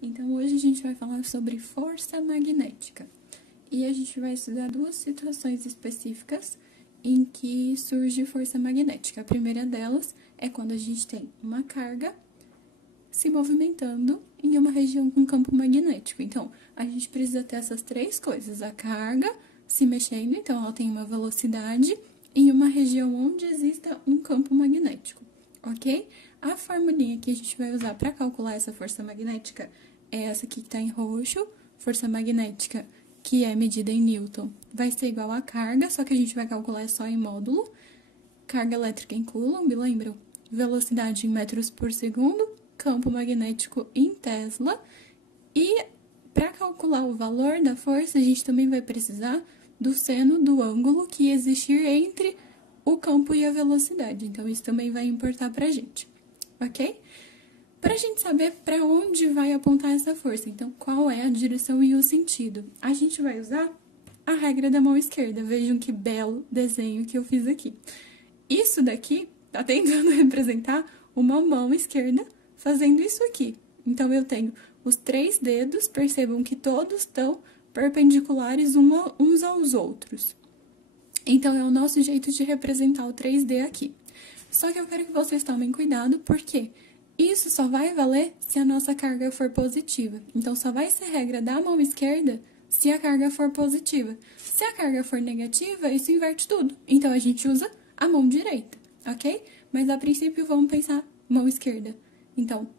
Então, hoje a gente vai falar sobre força magnética. E a gente vai estudar duas situações específicas em que surge força magnética. A primeira delas é quando a gente tem uma carga se movimentando em uma região com campo magnético. Então, a gente precisa ter essas três coisas: a carga se mexendo, então ela tem uma velocidade em uma região onde exista um campo magnético, ok? A formulinha que a gente vai usar para calcular essa força magnética é essa aqui que está em roxo. Força magnética, que é medida em Newton, vai ser igual a carga, só que a gente vai calcular só em módulo. Carga elétrica em Coulomb, lembram? Velocidade em metros por segundo, campo magnético em Tesla. E para calcular o valor da força, a gente também vai precisar do seno do ângulo que existir entre o campo e a velocidade. Então, isso também vai importar para a gente, ok? Para a gente saber para onde vai apontar essa força, então qual é a direção e o sentido, a gente vai usar a regra da mão esquerda. Vejam que belo desenho que eu fiz aqui. Isso daqui tá tentando representar uma mão esquerda fazendo isso aqui. Então, eu tenho os três dedos, percebam que todos estão perpendiculares uns aos outros. Então, é o nosso jeito de representar o 3D aqui. Só que eu quero que vocês tomem cuidado, porque isso só vai valer se a nossa carga for positiva. Então, só vai ser regra da mão esquerda se a carga for positiva. Se a carga for negativa, isso inverte tudo. Então, a gente usa a mão direita, ok? Mas, a princípio, vamos pensar mão esquerda. Então,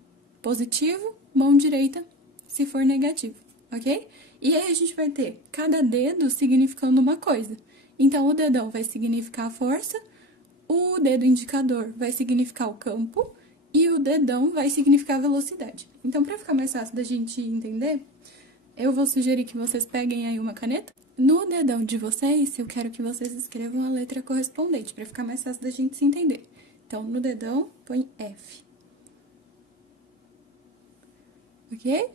positivo, mão direita, se for negativo, ok? E aí, a gente vai ter cada dedo significando uma coisa. Então, o dedão vai significar a força, o dedo indicador vai significar o campo e o dedão vai significar a velocidade. Então, para ficar mais fácil da gente entender, eu vou sugerir que vocês peguem aí uma caneta. No dedão de vocês, eu quero que vocês escrevam a letra correspondente, para ficar mais fácil da gente se entender. Então, no dedão, põe F. Ok?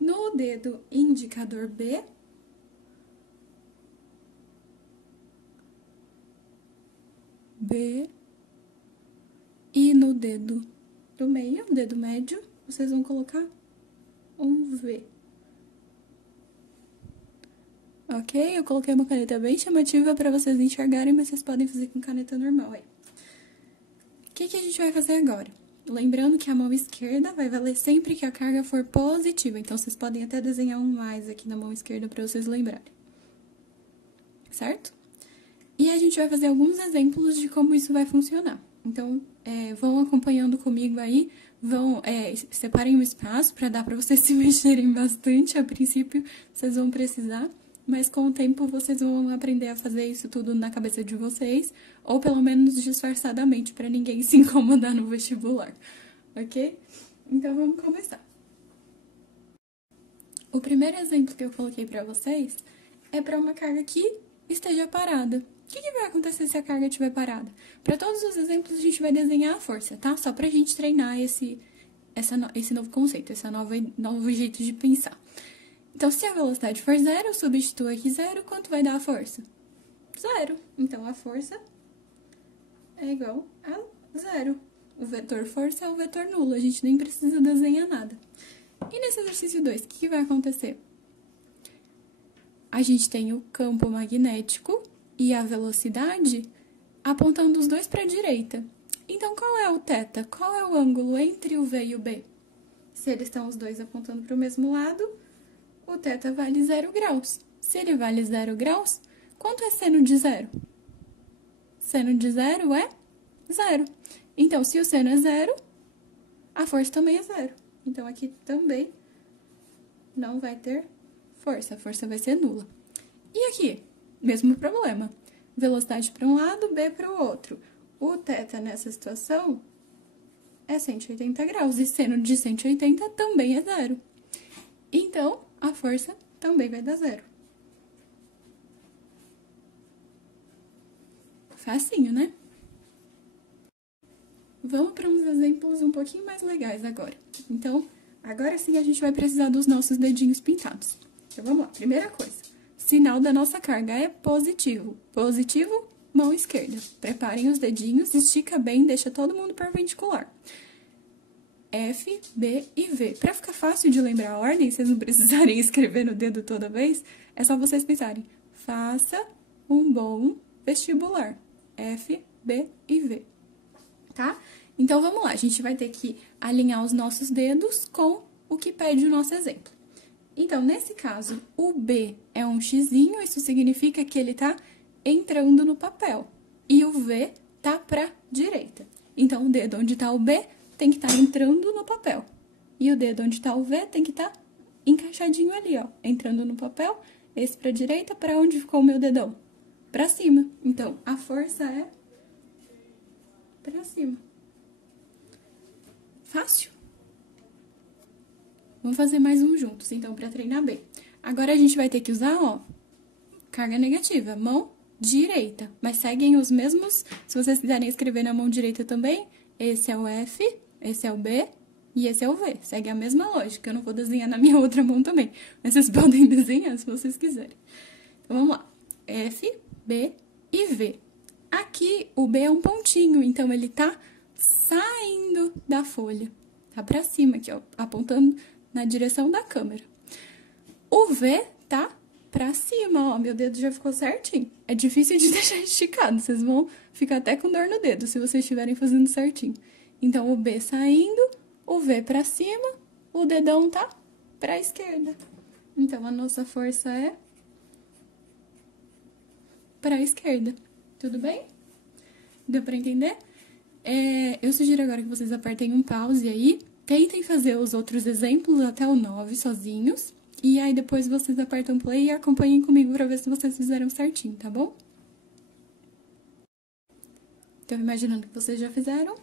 No dedo indicador B, B. E no dedo do meio, dedo médio, vocês vão colocar um V. Ok? Eu coloquei uma caneta bem chamativa para vocês enxergarem, mas vocês podem fazer com caneta normal aí. O que a gente vai fazer agora? Lembrando que a mão esquerda vai valer sempre que a carga for positiva. Então, vocês podem até desenhar um mais aqui na mão esquerda para vocês lembrarem. Certo? E a gente vai fazer alguns exemplos de como isso vai funcionar. Então, vão acompanhando comigo aí, separem um espaço para dar para vocês se mexerem bastante. A princípio, vocês vão precisar, mas com o tempo vocês vão aprender a fazer isso tudo na cabeça de vocês, ou pelo menos disfarçadamente, para ninguém se incomodar no vestibular, ok? Então, vamos começar. O primeiro exemplo que eu coloquei para vocês é para uma carga que esteja parada. O que vai acontecer se a carga estiver parada? Para todos os exemplos, a gente vai desenhar a força, tá? Só pra gente treinar esse novo conceito, esse novo jeito de pensar. Então, se a velocidade for zero, eu substituo aqui zero, quanto vai dar a força? Zero. Então, a força é igual a zero. O vetor força é o vetor nulo, a gente nem precisa desenhar nada. E nesse exercício 2, o que vai acontecer? A gente tem o campo magnético e a velocidade apontando os dois para a direita. Então, qual é o θ? Qual é o ângulo entre o V e o B? Se eles estão os dois apontando para o mesmo lado, o θ vale 0 graus. Se ele vale 0 graus, quanto é seno de zero? Seno de zero é zero. Então, se o seno é zero, a força também é zero. Então, aqui também não vai ter força, a força vai ser nula. E aqui? Mesmo problema. Velocidade para um lado, B para o outro. O θ nessa situação é 180 graus e seno de 180 também é zero. Então, a força também vai dar zero. Facinho, né? Vamos para uns exemplos um pouquinho mais legais agora. Então, agora sim a gente vai precisar dos nossos dedinhos pintados. Então, vamos lá. Primeira coisa. Sinal da nossa carga é positivo. Positivo, mão esquerda. Preparem os dedinhos, estica bem, deixa todo mundo perpendicular. F, B e V. Para ficar fácil de lembrar a ordem, vocês não precisarem escrever no dedo toda vez, é só vocês pensarem. Faça um bom vestibular. F, B e V. Tá? Então, vamos lá. A gente vai ter que alinhar os nossos dedos com o que pede o nosso exemplo. Então, nesse caso, o B é um xizinho, isso significa que ele tá entrando no papel. E o V tá pra direita. Então, o dedo onde tá o B tem que estar entrando no papel. E o dedo onde tá o V tem que estar encaixadinho ali, ó. Entrando no papel, esse pra direita, pra onde ficou o meu dedão? Pra cima. Então, a força é pra cima. Fácil? Vamos fazer mais um juntos, então, pra treinar bem. Agora, a gente vai ter que usar, ó, carga negativa, mão direita. Mas seguem os mesmos, se vocês quiserem escrever na mão direita também, esse é o F, esse é o B e esse é o V. Segue a mesma lógica, eu não vou desenhar na minha outra mão também. Mas vocês podem desenhar se vocês quiserem. Então, vamos lá. F, B e V. Aqui, o B é um pontinho, então ele tá saindo da folha. Tá pra cima aqui, ó, apontando na direção da câmera. O V tá pra cima, ó, meu dedo já ficou certinho. É difícil de deixar esticado, vocês vão ficar até com dor no dedo se vocês estiverem fazendo certinho. Então, o B saindo, o V pra cima, o dedão tá pra esquerda. Então, a nossa força é pra esquerda. Tudo bem? Deu pra entender? Eu sugiro agora que vocês apertem um pause aí, tentem fazer os outros exemplos até o 9 sozinhos, e aí depois vocês apertam play e acompanhem comigo pra ver se vocês fizeram certinho, tá bom? Então, imaginando que vocês já fizeram,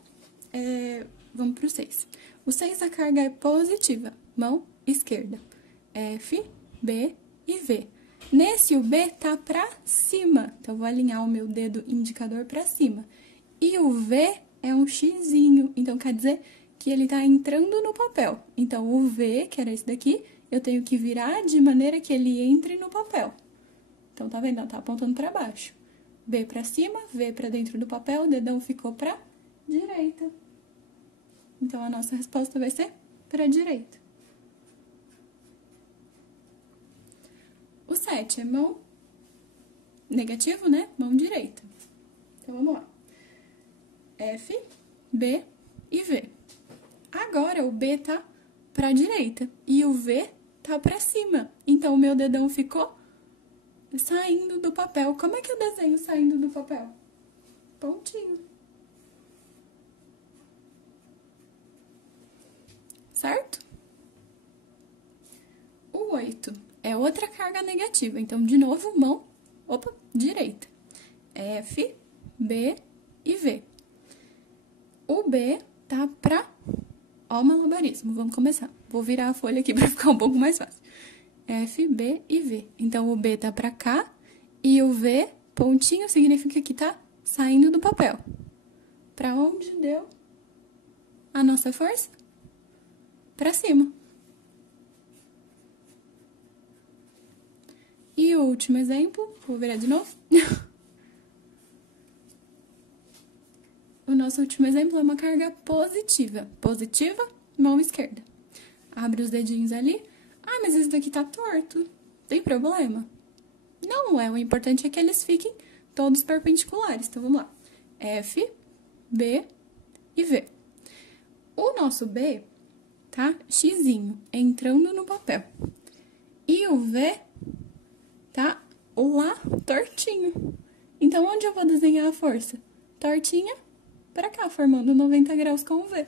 vamos pro 6. O 6, a carga é positiva, mão esquerda. F, B e V. Nesse, o B tá pra cima, então vou alinhar o meu dedo indicador pra cima. E o V é um xizinho, então quer dizer que ele tá entrando no papel. Então, o V, que era esse daqui, eu tenho que virar de maneira que ele entre no papel. Então, tá vendo? Tá apontando pra baixo. B pra cima, V pra dentro do papel, o dedão ficou pra direita. Então, a nossa resposta vai ser pra direita. O 7 é mão negativo, né? Mão direita. Então, vamos lá. F, B e V. Agora, o B tá pra direita e o V tá pra cima. Então, o meu dedão ficou saindo do papel. Como é que eu desenho saindo do papel? Pontinho. Certo? O 8 é outra carga negativa. Então, de novo, mão, direita. F, B e V. O B tá pra... Ó o malabarismo, vamos começar. Vou virar a folha aqui pra ficar um pouco mais fácil. F, B e V. Então, o B tá pra cá e o V, pontinho, significa que tá saindo do papel. Pra onde deu a nossa força? Pra cima. E o último exemplo, vou virar de novo. O nosso último exemplo é uma carga positiva. Positiva, mão esquerda. Abre os dedinhos ali. Ah, mas esse daqui tá torto. Tem problema? Não é. O importante é que eles fiquem todos perpendiculares. Então, vamos lá. F, B e V. O nosso B tá xizinho, entrando no papel. E o V tá lá tortinho. Então, onde eu vou desenhar a força? Tortinha pra cá, formando 90 graus com o V.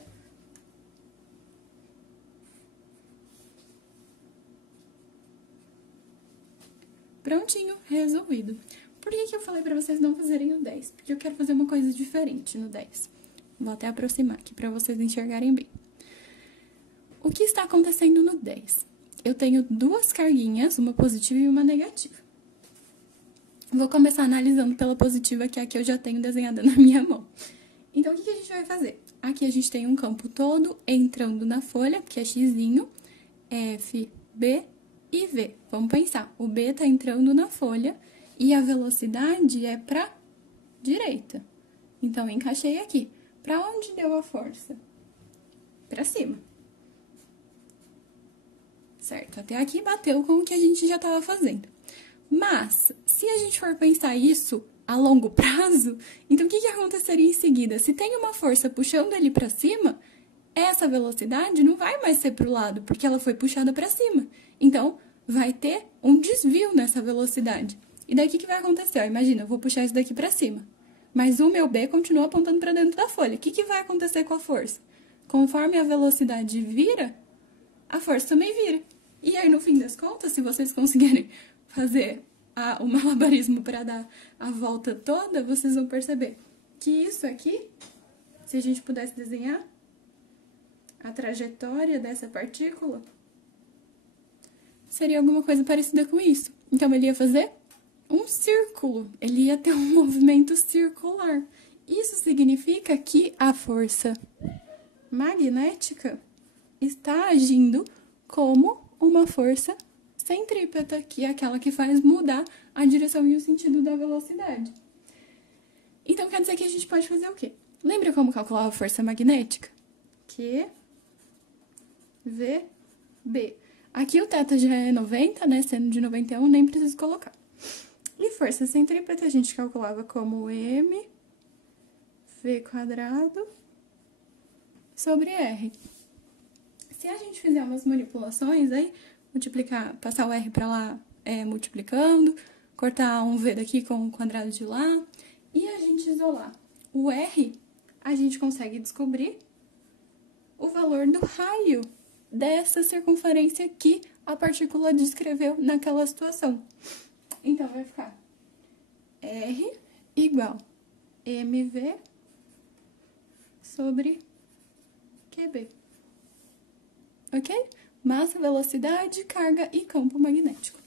Prontinho, resolvido. Por que eu falei pra vocês não fazerem o 10? Porque eu quero fazer uma coisa diferente no 10. Vou até aproximar aqui pra vocês enxergarem bem. O que está acontecendo no 10? Eu tenho duas carguinhas, uma positiva e uma negativa. Vou começar analisando pela positiva, que é a que eu já tenho desenhada na minha mão. Então, o que a gente vai fazer? Aqui a gente tem um campo todo entrando na folha, que é xizinho, F, B e V. Vamos pensar, o B tá entrando na folha e a velocidade é pra direita. Então, encaixei aqui. Pra onde deu a força? pra cima. Certo? Até aqui bateu com o que a gente já estava fazendo. Mas, se a gente for pensar isso a longo prazo, então o que aconteceria em seguida? Se tem uma força puxando ele para cima, essa velocidade não vai mais ser para o lado, porque ela foi puxada para cima. Então, vai ter um desvio nessa velocidade. E daí o que vai acontecer? Ó, imagina, eu vou puxar isso daqui para cima. Mas o meu B continua apontando para dentro da folha. O que vai acontecer com a força? Conforme a velocidade vira, a força também vira. E aí, no fim das contas, se vocês conseguirem fazer o malabarismo para dar a volta toda, vocês vão perceber que isso aqui, se a gente pudesse desenhar a trajetória dessa partícula, seria alguma coisa parecida com isso. Então, ele ia fazer um círculo, ele ia ter um movimento circular. Isso significa que a força magnética está agindo como uma força centrípeta, que é aquela que faz mudar a direção e o sentido da velocidade. Então, quer dizer que a gente pode fazer o quê? Lembra como calcular a força magnética? Q, V, B. Aqui o θ já é 90, né? Sendo de 91, nem preciso colocar. E força centrípeta a gente calculava como M, V quadrado, sobre R. Se a gente fizer umas manipulações aí, multiplicar, passar o R para lá multiplicando, cortar um V daqui com o quadrado de lá, e a gente isolar o R, a gente consegue descobrir o valor do raio dessa circunferência que a partícula descreveu naquela situação. Então, vai ficar R igual mv sobre QB. Ok? Massa, velocidade, carga e campo magnético.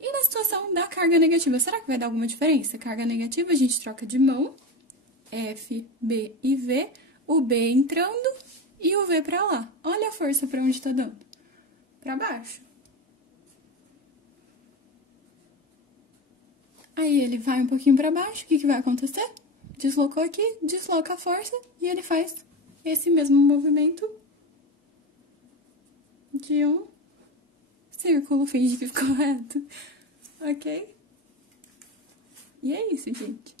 E na situação da carga negativa, será que vai dar alguma diferença? Carga negativa, a gente troca de mão, F, B e V, o B entrando e o V pra lá. Olha a força pra onde tá dando. Pra baixo. Aí ele vai um pouquinho pra baixo, o que vai acontecer? Deslocou aqui, desloca a força e ele faz esse mesmo movimento de um círculo, finge que ficou reto, ok? E é isso, gente.